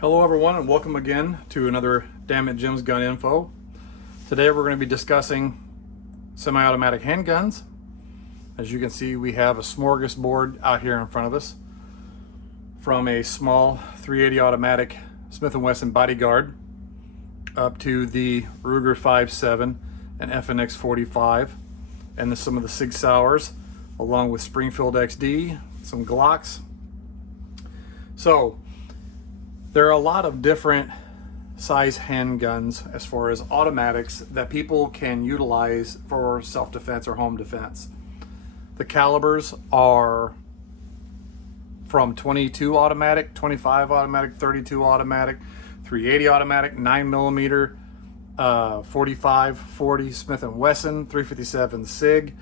Hello everyone, and welcome again to another Dammit Jim's Gun Info. Today we're going to be discussing semi-automatic handguns. As you can see, we have a smorgasbord out here in front of us, from a small 380 automatic Smith & Wesson Bodyguard up to the Ruger 5.7 and FNX-45, and some of the Sig Sauers, along with Springfield XD, some Glocks. So there are a lot of different size handguns as far as automatics that people can utilize for self-defense or home defense. The calibers are from 22 automatic, 25 automatic, 32 automatic, 380 automatic, 9mm, 45, 40 Smith & Wesson, 357 Sig,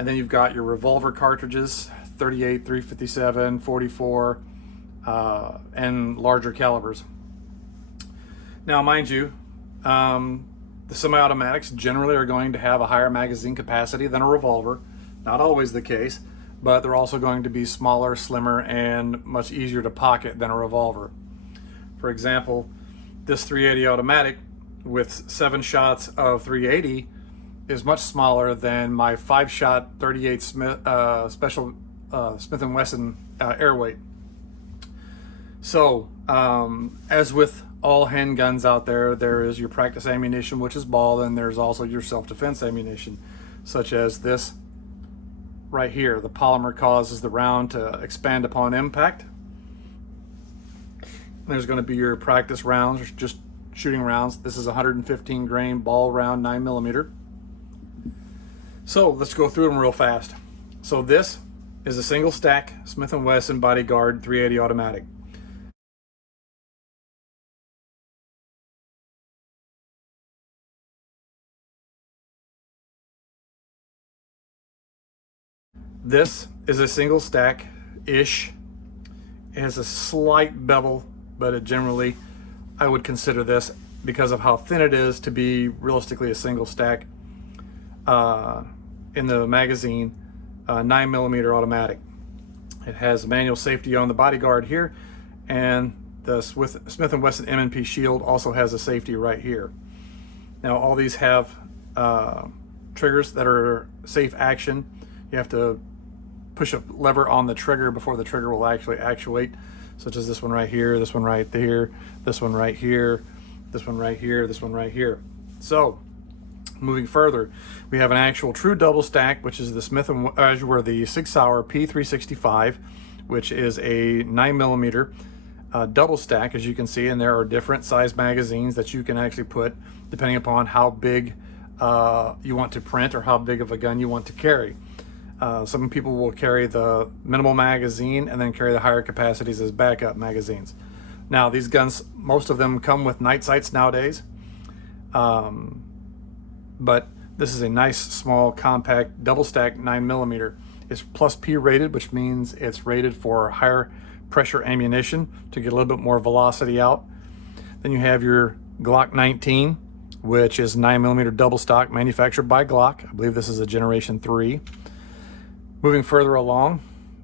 and then you've got your revolver cartridges, 38, 357, 44, and larger calibers. Now, mind you, the semi-automatics generally are going to have a higher magazine capacity than a revolver. Not always the case, but they're also going to be smaller, slimmer, and much easier to pocket than a revolver. For example, this 380 automatic with 7 shots of 380 is much smaller than my 5-shot 38 special Smith & Wesson airweight. So, as with all handguns out there, there is your practice ammunition, which is ball, and there's also your self-defense ammunition, such as this right here. The polymer causes the round to expand upon impact. There's going to be your practice rounds, or just shooting rounds. This is a 115 grain ball round, 9mm. So let's go through them real fast. So this is a single stack Smith & Wesson Bodyguard 380 automatic. This is a single stack-ish. It has a slight bevel, but it generally, I would consider this, because of how thin it is, to be realistically a single stack in the magazine, 9mm automatic. It has manual safety on the Bodyguard here, and the Smith & Wesson M&P Shield also has a safety right here. Now, all these have triggers that are safe action. You have to push a lever on the trigger before the trigger will actually actuate, such as this one right here, this one right there, this one right here, this one right here, this one right here. So, moving further, we have an actual true double stack, which is the the Sig Sauer P365, which is a 9mm double stack, as you can see, and there are different size magazines that you can actually put depending upon how big you want to print or how big of a gun you want to carry. Some people will carry the minimal magazine and then carry the higher capacities as backup magazines. Now, these guns, most of them come with night sights nowadays, but this is a nice, small, compact, double stack 9mm. It's plus P rated, which means it's rated for higher pressure ammunition to get a little bit more velocity out. Then you have your Glock 19, which is 9mm double stock, manufactured by Glock. I believe this is a Generation 3. Moving further along,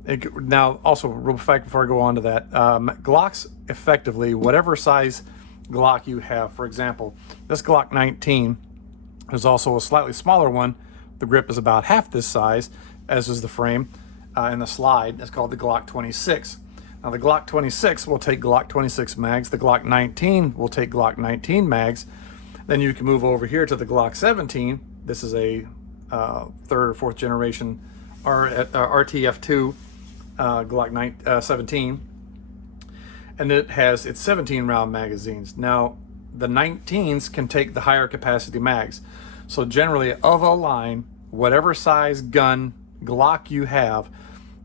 now also real fact before I go on to that, Glocks, effectively, whatever size Glock you have. For example, this Glock 19, there's also a slightly smaller one. The grip is about half this size, as is the frame, and the slide. It's called the Glock 26. Now the Glock 26 will take Glock 26 mags. The Glock 19 will take Glock 19 mags. Then you can move over here to the Glock 17. This is a 3rd or 4th generation RTF2 Glock 17, and it has its 17 round magazines. Now the 19s can take the higher capacity mags, so generally of a line, whatever size gun Glock you have,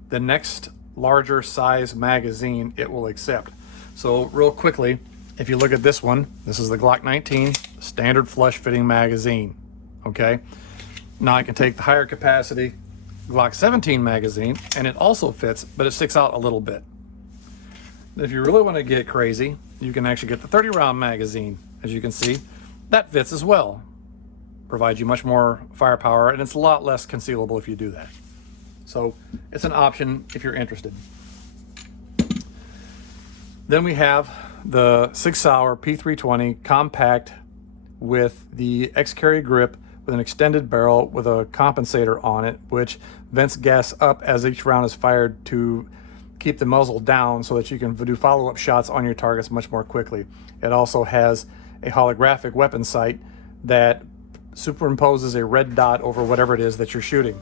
the next larger size magazine it will accept. So real quickly, if you look at this one, this is the Glock 19 standard flush fitting magazine. Okay, now I can take the higher capacity Glock 17 magazine, and it also fits, but it sticks out a little bit. If you really want to get crazy, you can actually get the 30 round magazine. As you can see, that fits as well. Provides you much more firepower, and it's a lot less concealable if you do that. So it's an option if you're interested. Then we have the 6 Hour P320 compact with the X-Carry grip with an extended barrel with a compensator on it, which vents gas up as each round is fired to keep the muzzle down so that you can do follow-up shots on your targets much more quickly. It also has a holographic weapon sight that superimposes a red dot over whatever it is that you're shooting.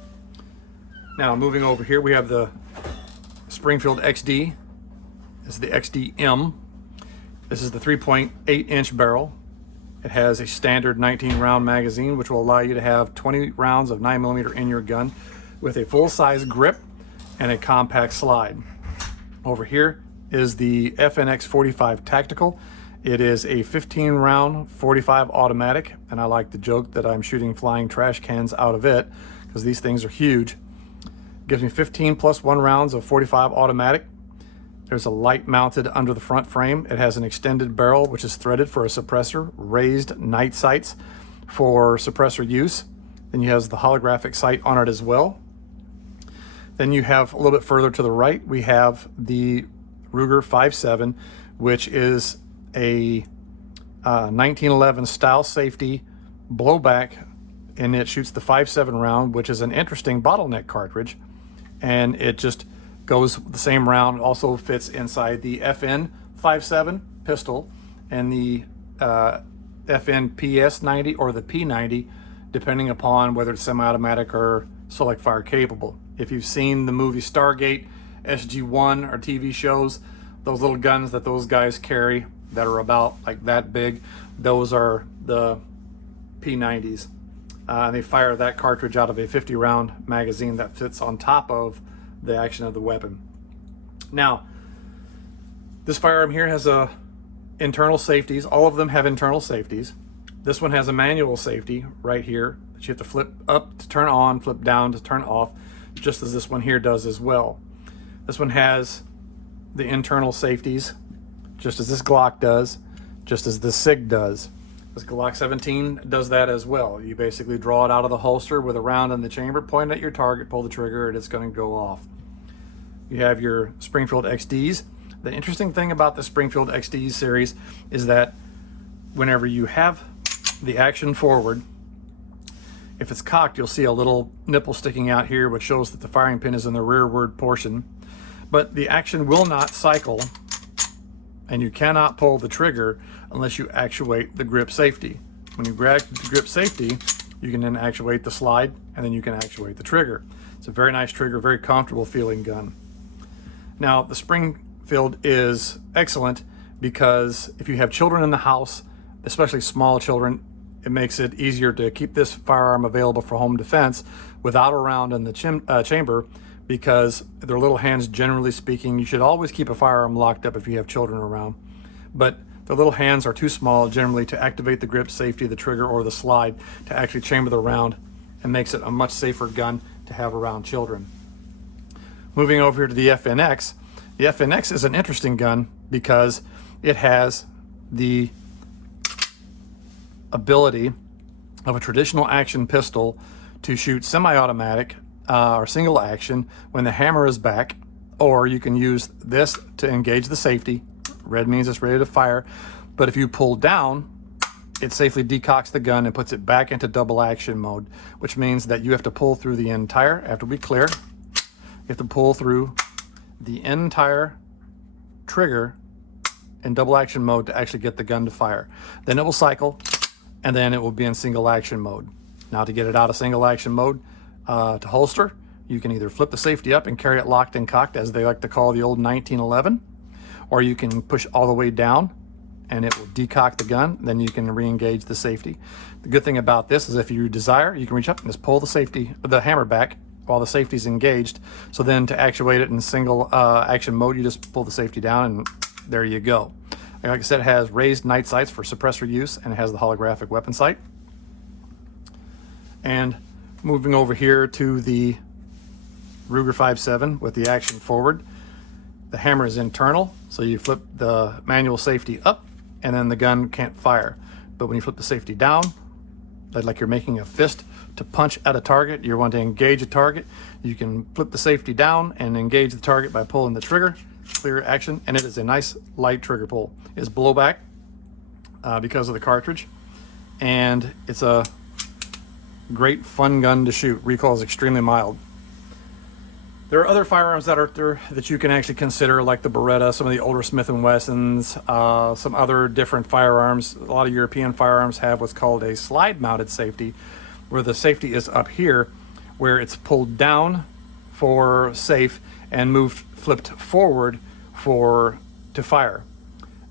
Now moving over here, we have the Springfield XD. This is the XDm. This is the 3.8 inch barrel. It has a standard 19 round magazine, which will allow you to have 20 rounds of 9mm in your gun with a full-size grip and a compact slide. Over here is the FNX-45 Tactical. It is a 15 round 45 automatic, and I like to joke that I'm shooting flying trash cans out of it because these things are huge. Gives me 15 plus 1 rounds of 45 automatic. There's a light mounted under the front frame. It has an extended barrel, which is threaded for a suppressor, raised night sights for suppressor use. Then you have the holographic sight on it as well. Then you have a little bit further to the right, we have the Ruger 5.7, which is a 1911 style safety blowback, and it shoots the 5.7 round, which is an interesting bottleneck cartridge, and it just goes the same round. Also fits inside the FN 5.7 pistol and the FN PS90 or the P90, depending upon whether it's semi-automatic or select fire capable. If you've seen the movie Stargate, SG-1 or TV shows, those little guns that those guys carry that are about like that big, those are the P90s. They fire that cartridge out of a 50 round magazine that fits on top of the action of the weapon. Now, this firearm here has internal safeties. All of them have internal safeties. This one has a manual safety right here that you have to flip up to turn on, flip down to turn off, just as this one here does as well. This one has the internal safeties, just as this Glock does, just as this SIG does. This Glock 17 does that as well. You basically draw it out of the holster with a round in the chamber, point at your target, pull the trigger, and it's going to go off. You have your Springfield XDs. The interesting thing about the Springfield XD series is that whenever you have the action forward, if it's cocked, you'll see a little nipple sticking out here, which shows that the firing pin is in the rearward portion. But the action will not cycle, and you cannot pull the trigger unless you actuate the grip safety. When you grab the grip safety, you can then actuate the slide, and then you can actuate the trigger. It's a very nice trigger, very comfortable feeling gun. Now, the Springfield is excellent because if you have children in the house, especially small children, it makes it easier to keep this firearm available for home defense without a round in the chamber, because their little hands, generally speaking, you should always keep a firearm locked up if you have children around. But the little hands are too small generally to activate the grip safety, the trigger, or the slide to actually chamber the round, and makes it a much safer gun to have around children. Moving over here to the FNX. The FNX is an interesting gun because it has the ability of a traditional action pistol to shoot semi-automatic or single action when the hammer is back, or you can use this to engage the safety. Red means it's ready to fire, but if you pull down, it safely decocks the gun and puts it back into double action mode, which means that you have to pull through the entire, after we clear, you have to pull through the entire trigger in double action mode to actually get the gun to fire. Then it will cycle, and then it will be in single action mode. Now, to get it out of single action mode, to holster, you can either flip the safety up and carry it locked and cocked, as they like to call the old 1911, or you can push all the way down and it will decock the gun. Then you can re-engage the safety. The good thing about this is if you desire, you can reach up and just pull the hammer back while the safety's engaged. So then to actuate it in single action mode, you just pull the safety down and there you go. Like I said, it has raised night sights for suppressor use, and it has the holographic weapon sight. And moving over here to the Ruger 5.7 with the action forward, the hammer is internal, so you flip the manual safety up and then the gun can't fire. But when you flip the safety down, like you're making a fist to punch at a target, you want to engage a target, you can flip the safety down and engage the target by pulling the trigger, clear action, and it is a nice light trigger pull. It's blowback because of the cartridge, and it's a great fun gun to shoot. Recoil is extremely mild. There are other firearms that are there that you can actually consider, like the Beretta, some of the older Smith & Wessons, some other different firearms. A lot of European firearms have what's called a slide-mounted safety, where the safety is up here, where it's pulled down for safe and flipped forward to fire.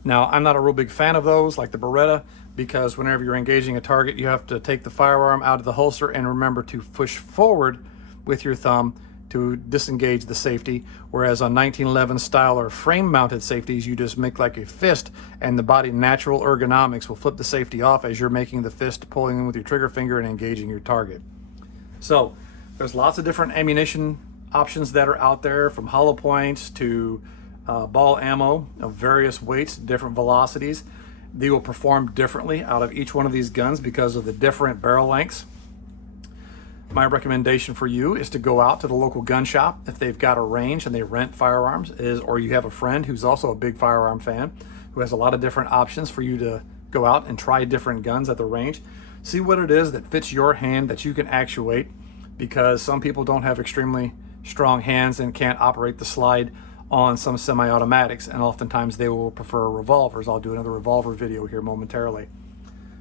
Now, I'm not a real big fan of those, like the Beretta, because whenever you're engaging a target, you have to take the firearm out of the holster and remember to push forward with your thumb to disengage the safety, whereas on 1911 style or frame mounted safeties, you just make like a fist and the body natural ergonomics will flip the safety off as you're making the fist, pulling in with your trigger finger and engaging your target. So there's lots of different ammunition options that are out there, from hollow points to ball ammo of various weights, different velocities. They will perform differently out of each one of these guns because of the different barrel lengths. My recommendation for you is to go out to the local gun shop if they've got a range and they rent firearms, or you have a friend who's also a big firearm fan who has a lot of different options for you to go out and try different guns at the range. See what it is that fits your hand that you can actuate, because some people don't have extremely strong hands and can't operate the slide on some semi-automatics, and oftentimes they will prefer revolvers. I'll do another revolver video here momentarily.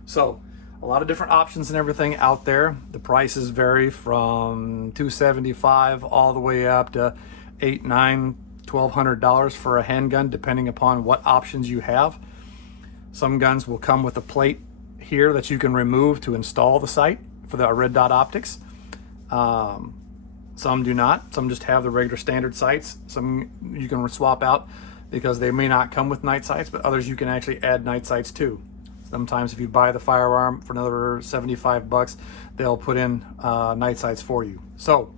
So a lot of different options and everything out there. The prices vary from $275 all the way up to $800, $900, $1,200 for a handgun, depending upon what options you have. Some guns will come with a plate here that you can remove to install the sight for the red dot optics. Some do not. Some just have the regular standard sights. Some you can swap out because they may not come with night sights, but others you can actually add night sights to. Sometimes if you buy the firearm for another $75, they'll put in night sights for you. So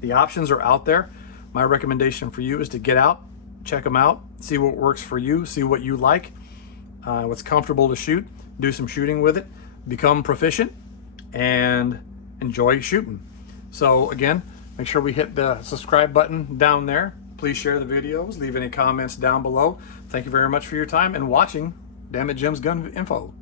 the options are out there. My recommendation for you is to get out, check them out, see what works for you, see what you like, what's comfortable to shoot, do some shooting with it, become proficient, and enjoy shooting. So again, make sure we hit the subscribe button down there. Please share the videos, leave any comments down below. Thank you very much for your time and watching Dammit Jim's Gun Info.